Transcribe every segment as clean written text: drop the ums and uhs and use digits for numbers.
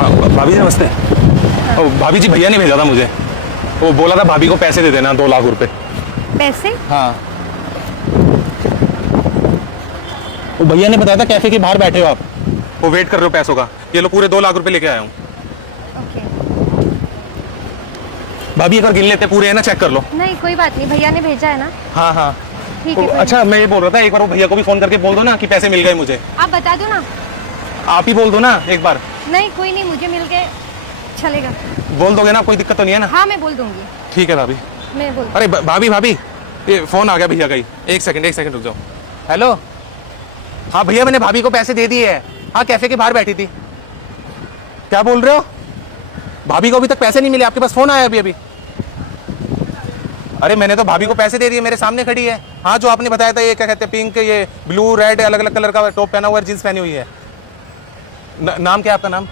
भाभी जी नमस्ते। भाभी जी भैया ने भेजा था मुझे, वो बोला था भाभी को पैसे दे देना 2 लाख रुपए। पैसे? हाँ, वो भैया ने बताया था कैफे के बाहर बैठे हो आप, वो वेट कर रहे हो पैसों का। ये लो पूरे 2 लाख रुपए लेके आया हूँ। ओके। भाभी एक बार गिन लेते पूरे है ना, चेक कर लो। नहीं कोई बात नहीं, भैया ने भेजा है ना। हाँ हाँ ठीक है। अच्छा मैं ये बोल रहा था, एक बार वो भैया को भी फोन करके बोल दो ना कि पैसे मिल गए मुझे। आप बता दो ना। आप ही बोल दो ना एक बार। नहीं कोई नहीं, मुझे मिल गए चलेगा। बोल दोगे ना, कोई दिक्कत तो नहीं है ना? हाँ मैं बोल दूंगी। ठीक है भाभी। मैं बोल। अरे भाभी ये फोन आ गया भैया का ही। एक सेकंड रुक जाओ। हेलो, हाँ भैया मैंने भाभी को पैसे दे दिए हैं। हाँ कैफे के बाहर बैठी थी। क्या बोल रहे हो? भाभी को अभी तक पैसे नहीं मिले? आपके पास फोन आया अभी? अरे मैंने तो भाभी को पैसे दे दिए, मेरे सामने खड़ी है। हाँ जो आपने बताया था, ये क्या कहते हैं, पिंक, ये ब्लू रेड अलग अलग कलर का टॉप पहना हुआ है, जींस पहनी हुई है। नाम क्या है आपका? नाम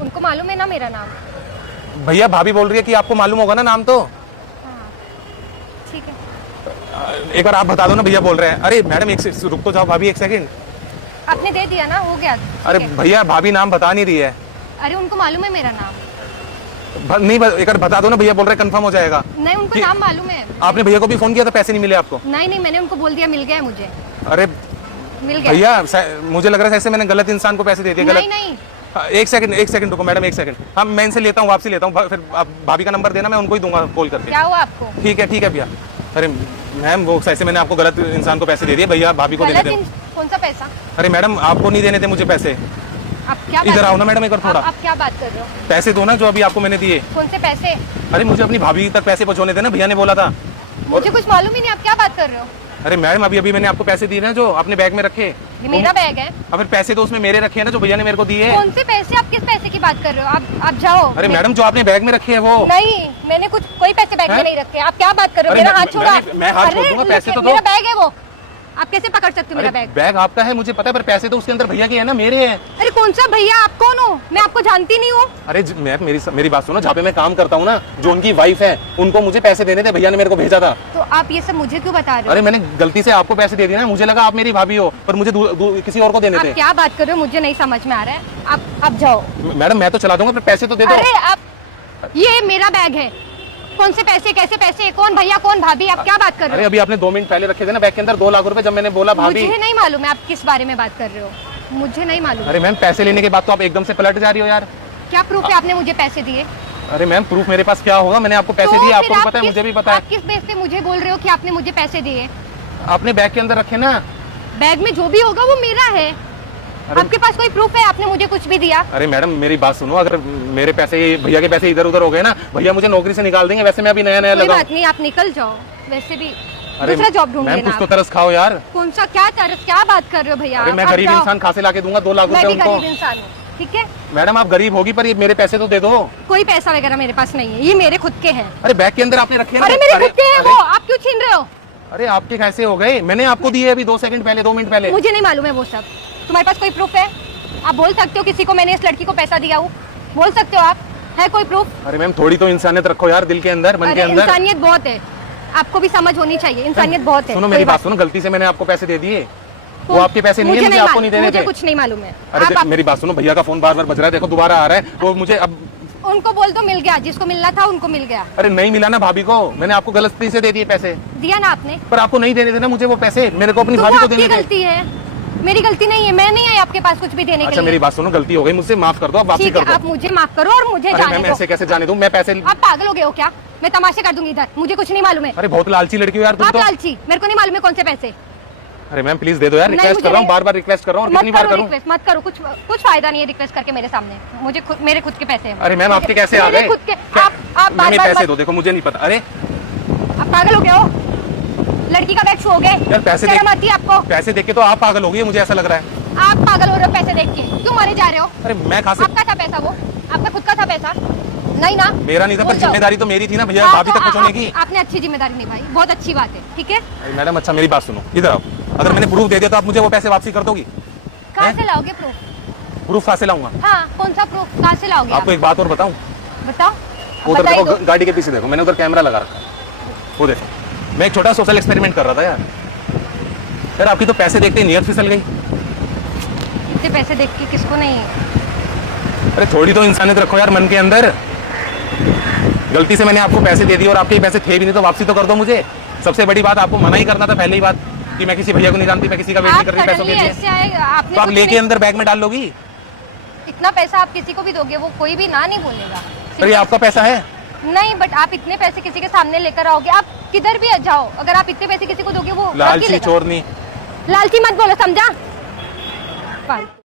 उनको मालूम है ना मेरा नाम। भैया भाभी बोल रही है कि आपको मालूम होगा ना नाम तो। हाँ ठीक है। एक बार आप बता दो ना, भैया बोल रहे हैं। अरे मैडम रुक तो जाओ भाभी, एक सेकंड। आपने दे दिया ना, हो गया। अरे भैया भाभी नाम बता नहीं रही है। अरे उनको मालूम है मेरा नाम। नहीं एक बार बता दो ना, भैया बोल रहे कंफर्म हो जाएगा। नहीं उनको नाम मालूम है। आपने भैया को भी फोन किया था, पैसे नहीं मिले आपको? नहीं मैंने उनको बोल दिया मिल गया है मुझे। अरे मिल गया भैया मुझे लग रहा है ऐसे मैंने गलत इंसान को पैसे दे दिए। गलत? नहीं। हाँ, एक सेकंड रुको मैडम, एक सेकंड। हाँ मैं इनसे लेता हूँ, वापसी लेता हूँ। फिर आप भाभी का नंबर देना, मैं उनको ही दूंगा कॉल करके। क्या हुआ आपको? ठीक है भैया। अरे मैम वो ऐसे मैंने आपको गलत इंसान को पैसे दे दिए, भैया भाभी को दे देते। कौन सा पैसा? अरे मैडम आपको नहीं देने थे मुझे पैसे। आप क्या इधर आओ ना मैडम एक बार थोड़ा। आप क्या बात कर रहे हो? पैसे दो ना जो अभी आपको मैंने दिए। कौन से पैसे? अरे मुझे अपनी भाभी तक पैसे पहुंचाने थे ना, भैया ने बोला था। मुझे कुछ मालूम ही नहीं, आप क्या बात कर रहे हो? अरे मैडम अभी मैंने आपको पैसे दिए ना जो आपने बैग में रखे। ये मेरा बैग है। अब फिर पैसे तो उसमें मेरे रखे हैं ना, जो भैया ने मेरे को दिए। कौन से पैसे? आप किस पैसे की बात कर रहे हो? आप जाओ। अरे मैडम जो आपने बैग में रखे हैं वो। नहीं मैंने कोई पैसे बैग में नहीं रखे। आप क्या बात कर रहे हो? मेरा हाथ छोड़ो। मैं हाथ छोड़ दूंगा, पैसे तो दो। मेरा बैग है वो, आप कैसे पकड़ सकते हो मेरा बैग? बैग आपका है मुझे पता है, पर पैसे तो उसके अंदर भैया के है ना, मेरे हैं। अरे कौन सा भैया? आप कौन हो? मैं आपको जानती नहीं हूँ। अरे मेरी बात सुनो, जहाँ पे मैं काम करता हूँ ना, जो उनकी वाइफ है, उनको मुझे पैसे देने थे, भैया ने मेरे को भेजा था। तो आप ये सब मुझे क्यों बता रहे हो? अरे मैंने गलती से आपको पैसे दे दिए ना, मुझे लगा आप मेरी भाभी हो, पर मुझे किसी और को देने थे। आप क्या बात कर रहे हो? मुझे नहीं समझ में आ रहा है। आप जाओ। मैडम मैं तो चला दूंगा, पर पैसे तो दे दो। अरे ये मेरा बैग है। कौन से पैसे? कैसे पैसे? कौन भैया कौन भाभी? आप क्या बात कर रहे हो? अरे अभी आपने 2 मिनट पहले रखे थे ना बैग के अंदर 2 लाख रुपए, जब मैंने बोला भाभी। मुझे नहीं मालूम है आप किस बारे में बात कर रहे हो, मुझे नहीं मालूम। अरे मैम पैसे लेने के बाद तो आप एकदम से पलट जा रही हो यार। क्या प्रूफ है आपने मुझे पैसे दिए? अरे मैम प्रूफ मेरे पास क्या होगा, मैंने आपको पैसे दिए, आपको भी पता है मुझे भी पता है। आप किस बेस पे मुझे बोल रहे हो कि आपने मुझे पैसे दिए? आपने बैग के अंदर रखे ना। बैग में जो भी होगा वो मेरा है। आपके पास कोई प्रूफ है आपने मुझे कुछ भी दिया? अरे मैडम मेरी बात सुनो, अगर मेरे पैसे भैया के पैसे इधर उधर हो गए ना, भैया मुझे नौकरी से निकाल देंगे। वैसे मैं अभी नया कोई लगा। बात नहीं, आप निकल जाओ। वैसे भी अरे दूसरा जॉब ढूंढ मैम लेना। कुछ तो तरस खाओ यार। कौन सा क्या तरस? क्या बात कर रहे हो भैया? अरे मैं गरीब इंसान कहाँ से लाके दूंगा 2 लाख मैं रुपए भी उनको? गरीब इंसान हूँ, ठीक है। मैडम आप गरीब होगी, पर ये मेरे पैसे तो दे दो। कोई पैसा वगैरह मेरे पास नहीं है, ये मेरे खुद के हैं। अरे बैग के अंदर आपने रखे हैं। अरे मेरे खुद के हैं वो, आप क्यों छीन रहे हो? अरे आपके कैसे हो गए? मैंने आपको दिए अभी 2 सेकंड पहले, 2 मिनट पहले। मुझे नहीं मालूम है वो सब। तुम्हारे पास कोई प्रूफ है? आप बोल सकते हो किसी को मैंने इस लड़की को पैसा दिया हूँ? बोल सकते हो आप? है कोई प्रूफ? अरे मैम थोड़ी तो इंसानियत रखो यार दिल के अंदर, मन के अंदर। इंसानियत बहुत है, आपको भी समझ होनी चाहिए। इंसानियत बहुत है। सुनो मेरी बात सुनो, गलती से मैंने आपको पैसे दे दिए, वो आपके पैसे नहीं है, मुझे आपको नहीं देने थे। मुझे कुछ नहीं मालूम है। अरे मेरी बात सुनो, भैया का फोन बार बार बज रहा है, देखो दोबारा आ रहा है। वो मुझे अब उनको बोल दो मिल गया, जिसको मिलना था उनको मिल गया। अरे नहीं मिला ना भाभी को, मैंने आपको गलती से दे दिए पैसे। दिया ना आपने? पर आपको नहीं देने थे ना मुझे वो पैसे, मेरे को अपनी तो भाभी वो को आपकी देने थे। गलती है, मेरी गलती नहीं है। मैं नहीं आई आपके पास कुछ भी देने के अच्छा लिए। मेरी बात सुनो, गलती हो गई मुझसे, माफ कर दो, आप वापसी ठीक कर है, दो। आप मुझे माफ करो और मुझे अरे जाने मैम दो। ऐसे कैसे जाने दूं मैं पैसे? आप पागल हो गए हो क्या? मैं तमाशे कर दूंगी इधर, मुझे कुछ नहीं मालूम है। अरे बहुत लालची लड़की हो यार तुम आप तो। लालची? मेरे को नहीं मालूम है कौन से पैसे। अरे मैम प्लीज दे दो यार, नहीं, रिक्वेस्ट मुझे कर रहा हूँ, नहीं। बार बार रिक्वेस्ट कर रहा हूँ। और कितनी बार करूँ? मत करो, कुछ फायदा नहीं है रिक्वेस्ट करके मेरे सामने। मुझे मेरे खुद के पैसे हैं। अरे मैम आपके कैसे आ मेरे गए? खुद के। आप मैम बार-बार पैसे दो, देखो मुझे नहीं पता। अरे आप पागल हो गए हो? लड़की का बैग छू हो गए? यार पैसे शर्म आती है आपको? पैसे देख के तो आप पागल हो गई, मुझे ऐसा लग रहा है। आप पागल हो रहे हो पैसे देख के? क्यों मारे जा रहे हो? अरे मैं कहाँ से? आपका था पैसा वो? आपका खुद का था पैसा? नहीं ना? मेरा नहीं था, पर बोल जाओ। जिम्मेदारी तो मेरी थी ना भैया, हाँ, भाभी तो तक पहुँचाने की। आपने अच्छी जिम्मेदारी निभाई, बहुत अच्छी बात है, ठीक है। अरे मैडम अच्छा मेरी बात सुनो, इधर आओ। अगर मैंने प्रूफ दे दिया तो आप मुझे वो पैसे वापसी कर दोगी? कहाँ से लाओगे प्रूफ? प्रूफ कहाँ से लाऊंगा? हाँ, कौन सा प्रूफ? कहाँ से लाओगे? आपको एक बात और बताऊं? बताओ। उधर बता ही देखो दो। गाड़ी के पीछे देखो, मैंने उधर कैमरा लगा रखा है, वो देखो। मैं एक छोटा सोशल एक्सपेरिमेंट कर रहा था यार। आपकी तो पैसे देखते ही नियत फिसल गई। इतने पैसे देख के किसको नहीं अरे थोड़ी तो इंसानियत रखो यार मन के अंदर। गलती से मैंने आपको पैसे दे दिए और आपके पैसे थे भी नहीं तो वापसी तो कर दो मुझे। सबसे बड़ी बात आपको मना ही करना था पहले ही बात कि मैं किसी भैया को नहीं जानती, मैं किसी का वेट नहीं आप कर रही पैसों के suddenly लिए। ऐसे आए, आपने तो आप कुछ लेके नहीं- अंदर बैग में डाल लोगी? इतना पैसा आप किसी को भी दोगे वो कोई भी ना नहीं बोलेगा। अरे ये आपका पैसा है। नहीं, बट आप इतने पैसे किसी के सामने लेकर आओगे, आप किधर भी जाओ, अगर आप इतने पैसे किसी को दोगे वो रख ही लालची लेगा। चोरनी। लालची मत बोलो, समझा?